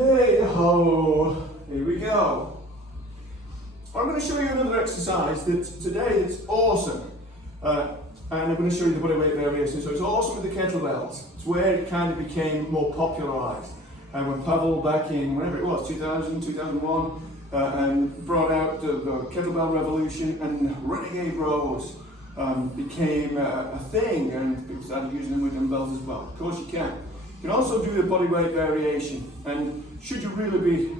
Hey ho, here we go. I'm going to show you another exercise today that's awesome. And I'm going to show you the bodyweight variation. So it's awesome with the kettlebells. It's where it kind of became more popularised. And when Pavel back in, whenever it was, 2000, 2001, and brought out the kettlebell revolution, and Renegade Rows became a thing, and people started using them with dumbbells as well. Of course you can. You can also do the bodyweight variation, and should you really be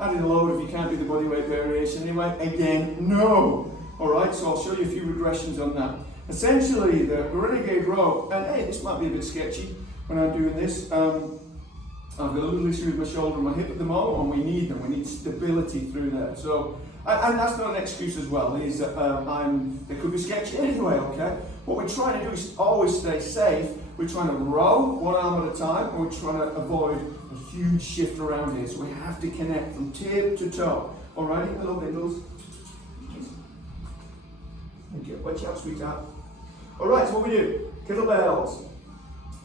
adding a load if you can't do the bodyweight variation anyway? Again, no! Alright, so I'll show you a few regressions on that. Essentially, the Renegade Row, and hey, this might be a bit sketchy when I'm doing this. I've got a little issue with my shoulder and my hip at the moment, and we need them. We need stability through there. So, and that's not an excuse as well. Is they could be sketchy anyway. Okay. What we're trying to do is always stay safe. We're trying to row one arm at a time, and we're trying to avoid a huge shift around here. So we have to connect from tip to toe. Alrighty, hello bindles. Thank you. Watch out, sweetheart. Alright, so what we do? Kettlebells.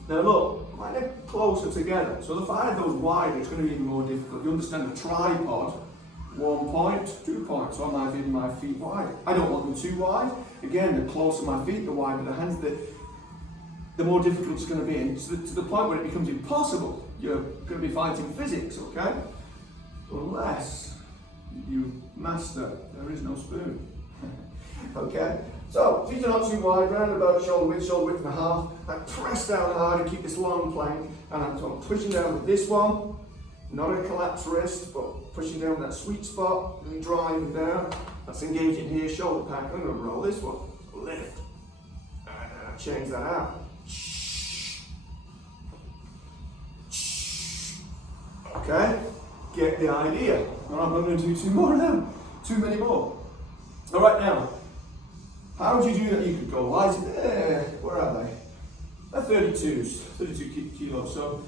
Now look, right, they're closer together. So if I had those wider, it's going to be even more difficult. You understand the tripod, 1 point, 2 points. So I'm having my feet wide. I don't want them too wide. Again, the closer my feet, the wider the hands, the more difficult it's going to be. And to the point where it becomes impossible. You're going to be fighting physics, okay? Unless you master, there is no spoon. Okay? So, feet are not too wide, round about shoulder width and a half. I press down hard and keep this long plank, and I'm pushing down with this one, not a collapsed wrist, but pushing down that sweet spot, really driving down. That's engaging here, shoulder pack. I'm going to roll this one, lift, and I change that out. Okay, get the idea. All right, I'm going to do 2 more of them, too many more. All right, now. How would you do that? You could go light, where are they? They're 32 kilos, so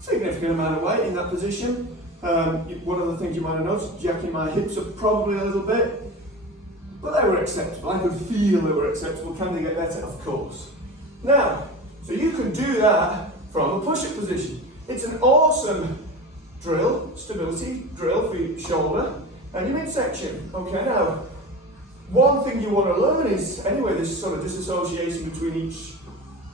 significant amount of weight in that position. One of the things you might have noticed, jacking my hips up probably a little bit, but they were acceptable. I could feel they were acceptable. Can they get better? Of course. Now, so you can do that from a push-up position. It's an awesome drill, stability drill for your shoulder and your midsection. Okay, now, one thing you want to learn is, anyway, this sort of disassociation between each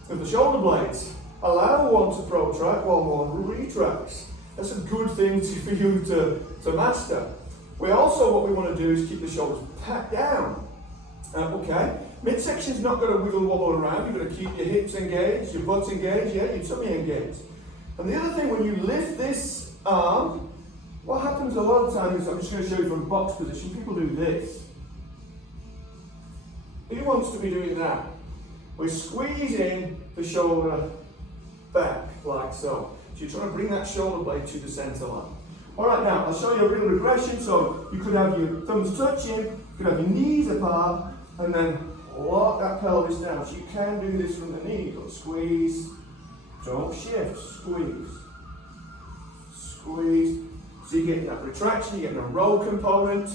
of the shoulder blades. Allow one to protract while one retracts. That's a good thing for you to master. What we want to do is keep the shoulders packed down. Okay, midsection's not going to wiggle wobble around. You've got to keep your hips engaged, your butt engaged, yeah, your tummy engaged. And the other thing, when you lift this arm, what happens a lot of times is, I'm just going to show you from box position, people do this. Who wants to be doing that? We're squeezing the shoulder back, like so. So you're trying to bring that shoulder blade to the center line. All right, now I'll show you a real regression. So you could have your thumbs touching, you could have your knees apart, and then lock that pelvis down. So you can do this from the knee. Go squeeze, don't shift, squeeze, squeeze. So you get that retraction, you get a roll component.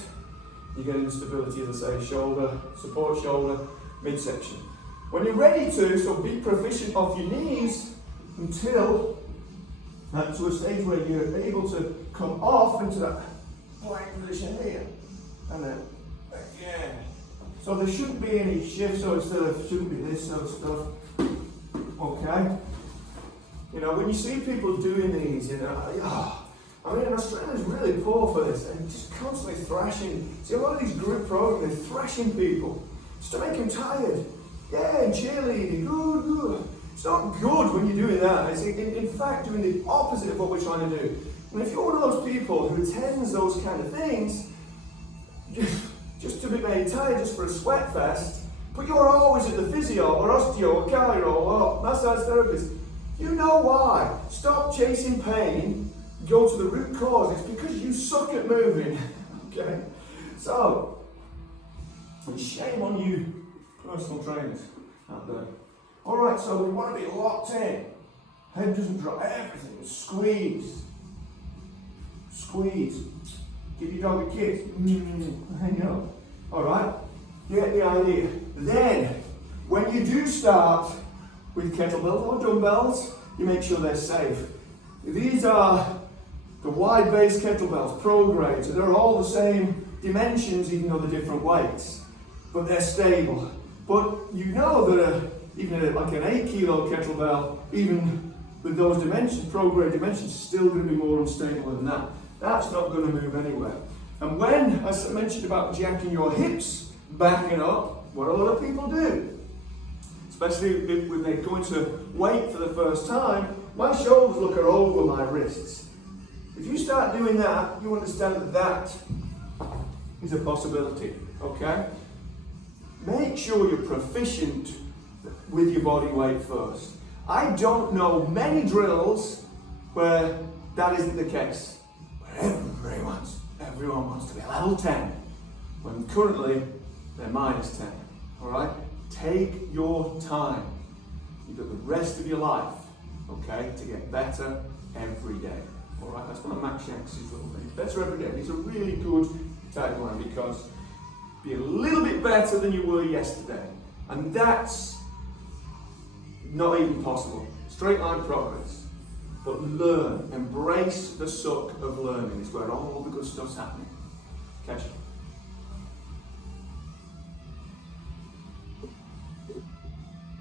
You get instability, as I say, shoulder, support shoulder, midsection. When you're ready to, so be proficient off your knees until to a stage where you're able to come off into that plank position here. And then again. So there shouldn't be any shift, so instead of shouldn't be this sort of stuff. Okay? You know, when you see people doing these, you know, I mean, Australia's really poor for this, and just constantly thrashing. See, a lot of these group programs, they're thrashing people just to make them tired. Yeah, and cheerleading, good. It's not good when you're doing that. It's in fact doing the opposite of what we're trying to do. And if you're one of those people who attends those kind of things, just to be made tired just for a sweat fest, but you're always at the physio or osteo or chiro or massage therapist, you know why. Stop chasing pain. Go to the root cause. It's because you suck at moving. Okay? So, and shame on you personal trainers out there. Alright, so we want to be locked in. Head doesn't drop, everything. Squeeze. Squeeze. Give your dog a kiss. I know. Alright? Get the idea. Then, when you do start with kettlebells or dumbbells, you make sure they're safe. These are The wide base kettlebells, pro grade, so they're all the same dimensions even though they're different weights, but they're stable. But you know that like an 8 kilo kettlebell, even with those dimensions, pro grade dimensions, still going to be more unstable than that. That's not going to move anywhere. And when, as I mentioned about jacking your hips, backing up, what a lot of people do, especially when they go into weight for the first time, my shoulders look over my wrists. If you start doing that, you understand that that is a possibility, okay? Make sure you're proficient with your body weight first. I don't know many drills where that isn't the case. But everyone wants to be level 10, when currently they're minus 10, all right? Take your time. You've got the rest of your life, okay, to get better every day. All right, that's one of Max Shanks' little things. Better every day. It's a really good tagline because be a little bit better than you were yesterday. And that's not even possible. Straight line progress. But learn, embrace the suck of learning is where all the good stuff's happening. Catch you.